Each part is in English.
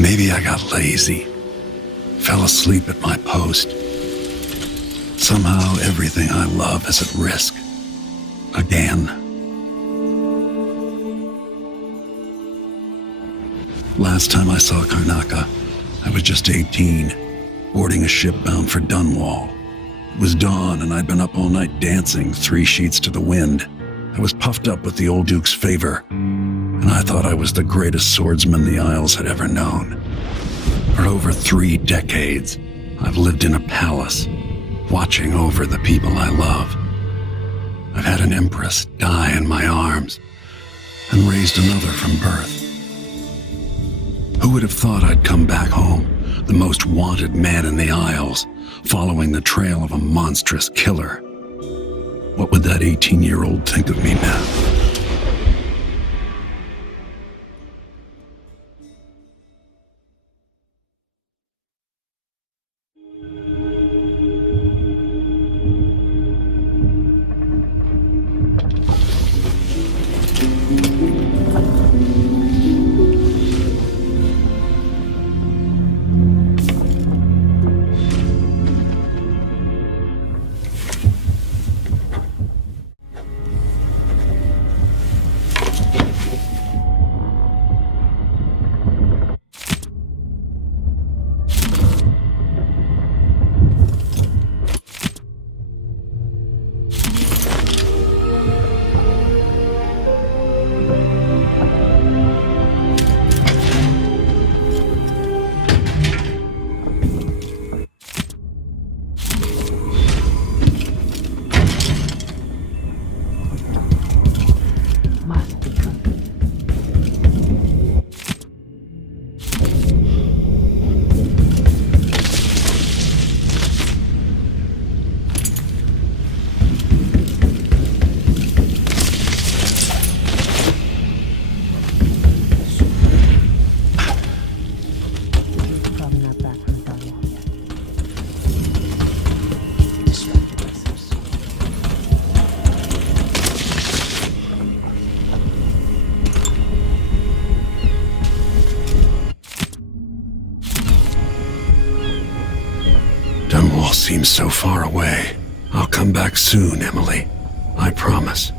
Maybe I got lazy, fell asleep at my post. Somehow everything I love is at risk. Again. Last time I saw Karnaca, I was just 18, boarding a ship bound for Dunwall. It was dawn and I'd been up all night dancing 3 sheets to the wind. I was puffed up with the old Duke's favor, and I thought I was the greatest swordsman the Isles had ever known. For over 3 decades, I've lived in a palace, watching over the people I love. I've had an empress die in my arms, and raised another from birth. Who would have thought I'd come back home, the most wanted man in the Isles, following the trail of a monstrous killer? What would that 18-year-old think of me now? Dunwall seems so far away. I'll come back soon, Emily. I promise.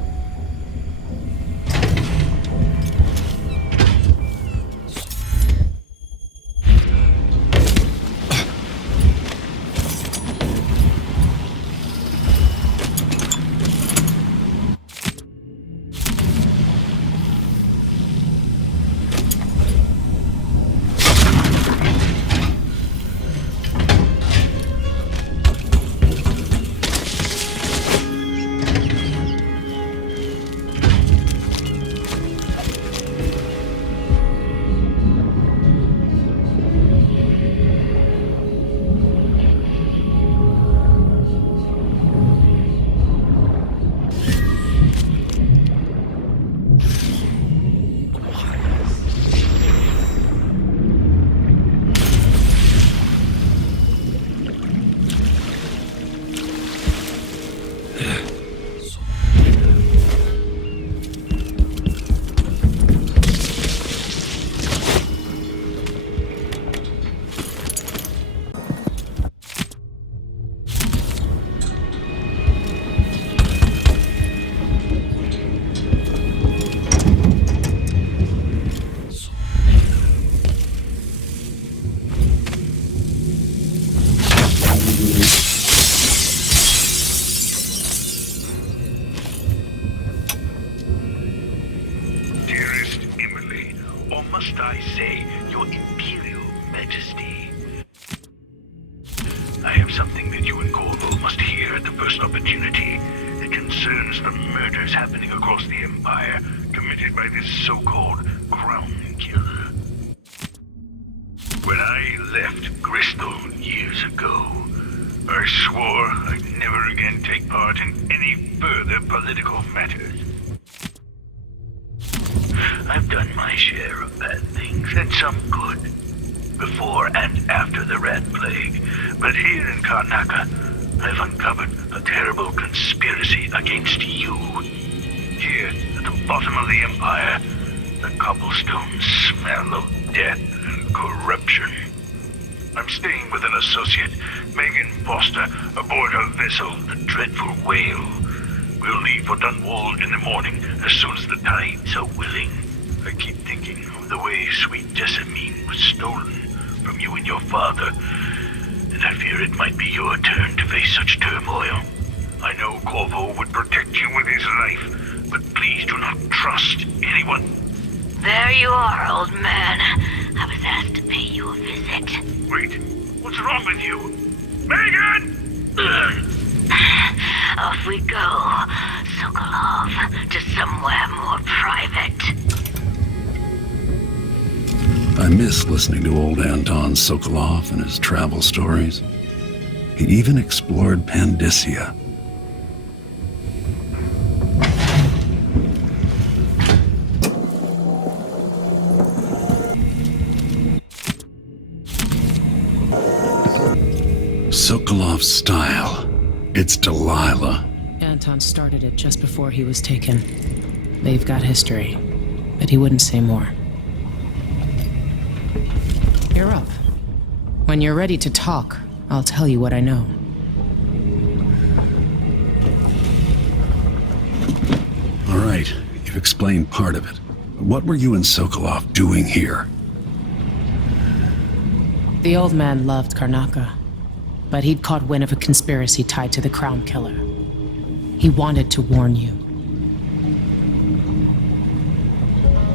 Must I say, Your Imperial Majesty? I have something that you and Corvo must hear at the first opportunity. It concerns the murders happening across the Empire, committed by this so-called Crown Killer. When I left Bristol years ago, I swore I'd never again take part in any further political matters. I've done my share of bad things, and some good, before and after the Rat Plague. But here in Karnaca, I've uncovered a terrible conspiracy against you. Here, at the bottom of the Empire, The cobblestones smell of death and corruption. I'm staying with an associate, Megan Foster, aboard her vessel, the dreadful Wale. We'll leave for Dunwall in the morning, as soon as the tides are willing. I keep thinking of the way sweet Jessamine was stolen from you and your father, and I fear it might be your turn to face such turmoil. I know Corvo would protect you with his life, but please do not trust anyone. There you are, old man. I was asked to pay you a visit. Wait, what's wrong with you? Megan! Off we go, Sokolov, to somewhere more private. I miss listening to old Anton Sokolov and his travel stories. He even explored Pandyssia. Sokolov's style. It's Delilah. Anton started it just before he was taken. They've got history, but he wouldn't say more. You're up. When you're ready to talk, I'll tell you what I know. All right, you've explained part of it. But what were you and Sokolov doing here? The old man loved Karnaca, but he'd caught wind of a conspiracy tied to the Crown Killer. He wanted to warn you.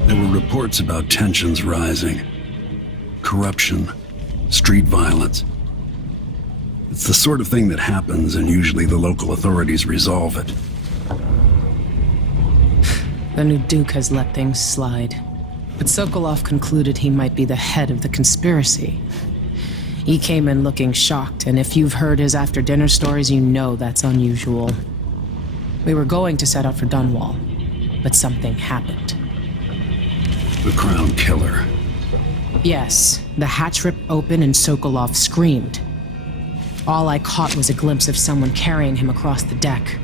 There were reports about tensions rising. Corruption, street violence. It's the sort of thing that happens, and usually the local authorities resolve it. The new Duke has let things slide. But Sokolov concluded he might be the head of the conspiracy. He came in looking shocked, and if you've heard his after-dinner stories, you know that's unusual. We were going to set out for Dunwall, but something happened. The Crown Killer. Yes, the hatch ripped open and Sokolov screamed. All I caught was a glimpse of someone carrying him across the deck.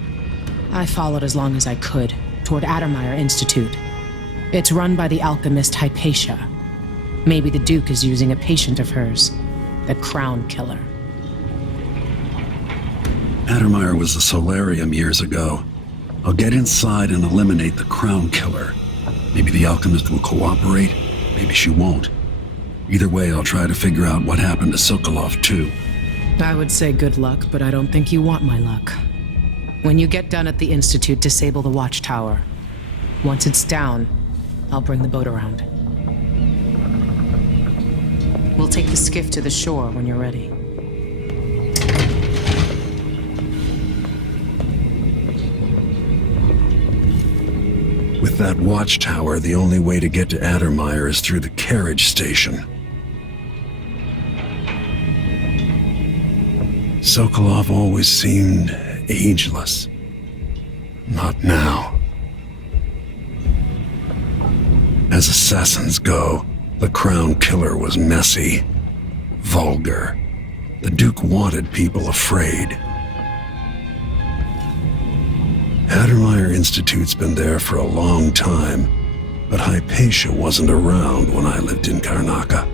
I followed as long as I could, toward Addermeyer Institute. It's run by the alchemist Hypatia. Maybe the Duke is using a patient of hers. The Crown Killer. Addermeyer was a solarium years ago. I'll get inside and eliminate the Crown Killer. Maybe the alchemist will cooperate, maybe she won't. Either way, I'll try to figure out what happened to Sokolov, too. I would say good luck, but I don't think you want my luck. When you get done at the Institute, disable the watchtower. Once it's down, I'll bring the boat around. We'll take the skiff to the shore when you're ready. With that watchtower, the only way to get to Addermeyer is through the carriage station. Sokolov always seemed ageless. Not now. As assassins go, the Crown Killer was messy, vulgar. The Duke wanted people afraid. Addermeyer Institute's been there for a long time, but Hypatia wasn't around when I lived in Karnaca.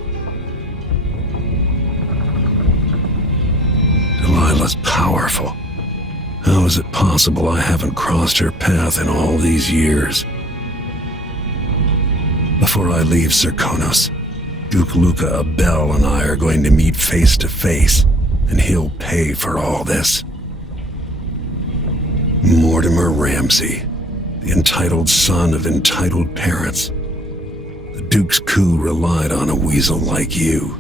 Delilah's powerful. How is it possible I haven't crossed her path in all these years? Before I leave Zirconos, Duke Luca Abel and I are going to meet face to face, and he'll pay for all this. Mortimer Ramsey, the entitled son of entitled parents. The Duke's coup relied on a weasel like you.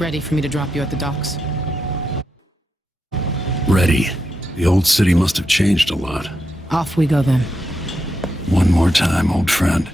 Ready for me to drop you at the docks? Ready. The old city must have changed a lot. Off we go then. One more time, old friend.